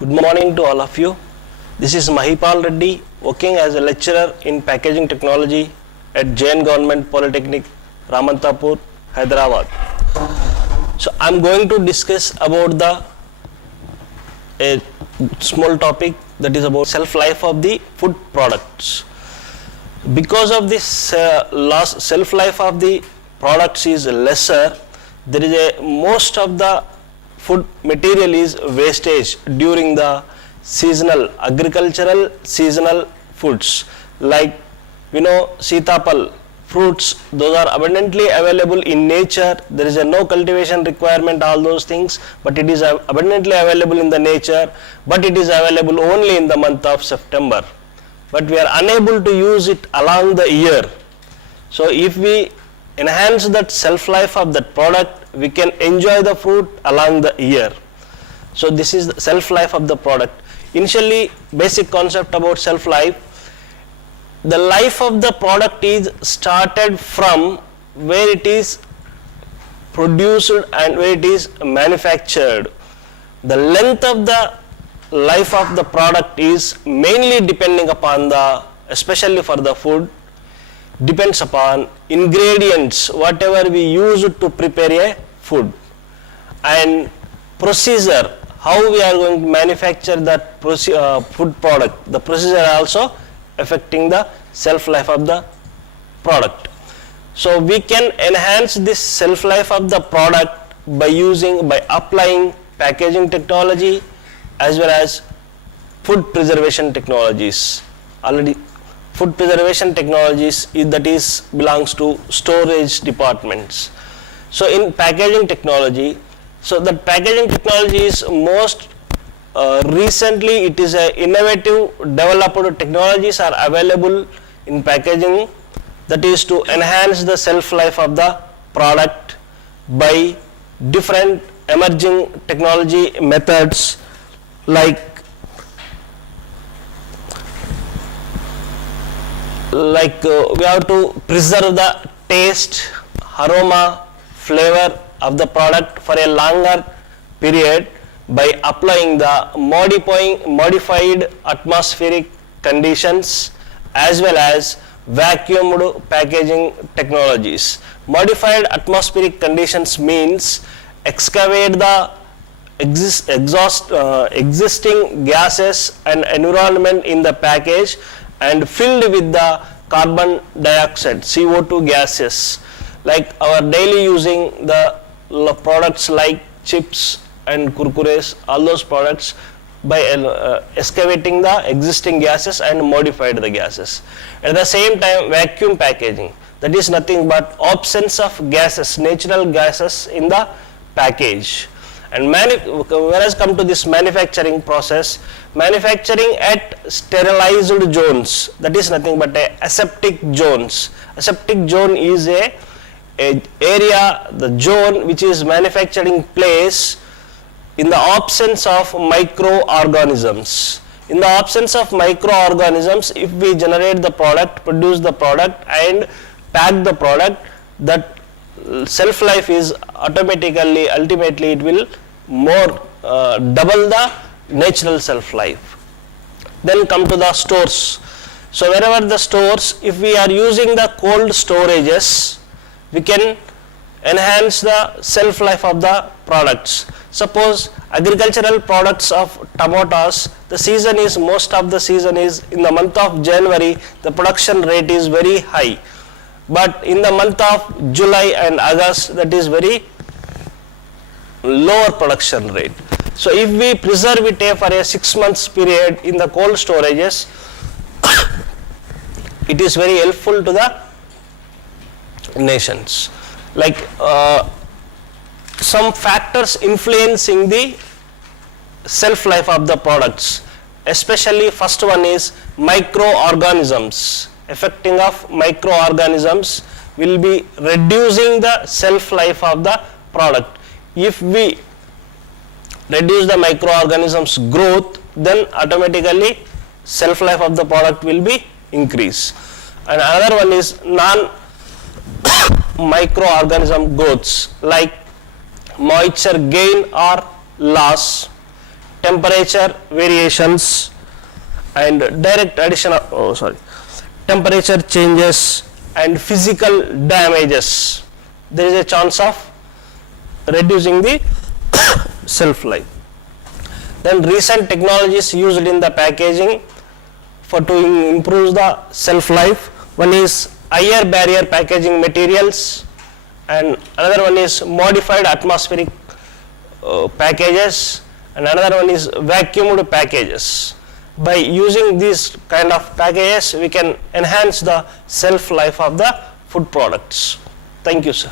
Good morning to all of you. This is Mahipal Reddy, working as a lecturer in packaging technology at Jain Government Polytechnic, Ramantapur, Hyderabad. So I'm going to discuss about a small topic that is about shelf life of the food products. Because of this shelf life of the products is lesser, there is most of the food material is wastage during the agricultural seasonal foods, like sitapal fruits. Those are abundantly available in nature. There is no cultivation requirement, all those things, but it is abundantly available in the nature, but it is available only in the month of September, but we are unable to use it along the year. So if we enhance that shelf life of that product, we can enjoy the fruit along the year. So this is the shelf life of the product. Initially, basic concept about shelf life: the life of the product is started from where it is produced and where it is manufactured. The length of the life of the product is mainly depending upon especially for the food, depends upon ingredients, whatever we use to prepare a food, and procedure, how we are going to manufacture that food product. The procedure also affecting the shelf life of the product. So we can enhance this shelf life of the product by applying packaging technology as well as food preservation technologies. Already food preservation technologies belongs to storage departments. So in packaging technology, so that packaging technology is most recently, it is a innovative developed technologies are available in packaging, that is to enhance the shelf life of the product by different emerging technology methods, like we have to preserve the taste, aroma, flavor of the product for a longer period by applying the modified atmospheric conditions as well as vacuumed packaging technologies. Modified atmospheric conditions means excavate the existing gases and environment in the package and filled with the carbon dioxide, CO2 gases, like our daily using the products like chips and kurkures, all those products, by excavating the existing gases and modified the gases. At the same time, vacuum packaging, that is nothing but absence of gases, natural gases in the package. And whereas come to this manufacturing process, manufacturing at sterilized zones, that is nothing but aseptic zones. Aseptic zone is a area, the zone which is manufacturing place in the absence of microorganisms. In the absence of microorganisms, if we generate the product, produce the product and pack the product, that shelf life is ultimately it will double the natural shelf life. Then come to the stores. So wherever the stores, if we are using the cold storages, we can enhance the shelf life of the products. Suppose agricultural products of tomatoes, most of the season is in the month of January, the production rate is very high. But in the month of July and August, that is very lower production rate. So if we preserve it for a 6 months period in the cold storages, it is very helpful to the nations. Like some factors influencing the shelf life of the products, especially first one is microorganisms. Affecting of microorganisms will be reducing the shelf life of the product. If we reduce the microorganisms growth, then automatically shelf life of the product will be increased. And another one is non microorganism growths, like moisture gain or loss, temperature variations and direct addition of, temperature changes and physical damages, there is a chance of reducing the shelf life. Then recent technologies used in the packaging for to improve the shelf life, one is higher barrier packaging materials and another one is modified atmospheric packages and another one is vacuumed packages. By using these kind of packages, we can enhance the shelf life of the food products. Thank you, sir.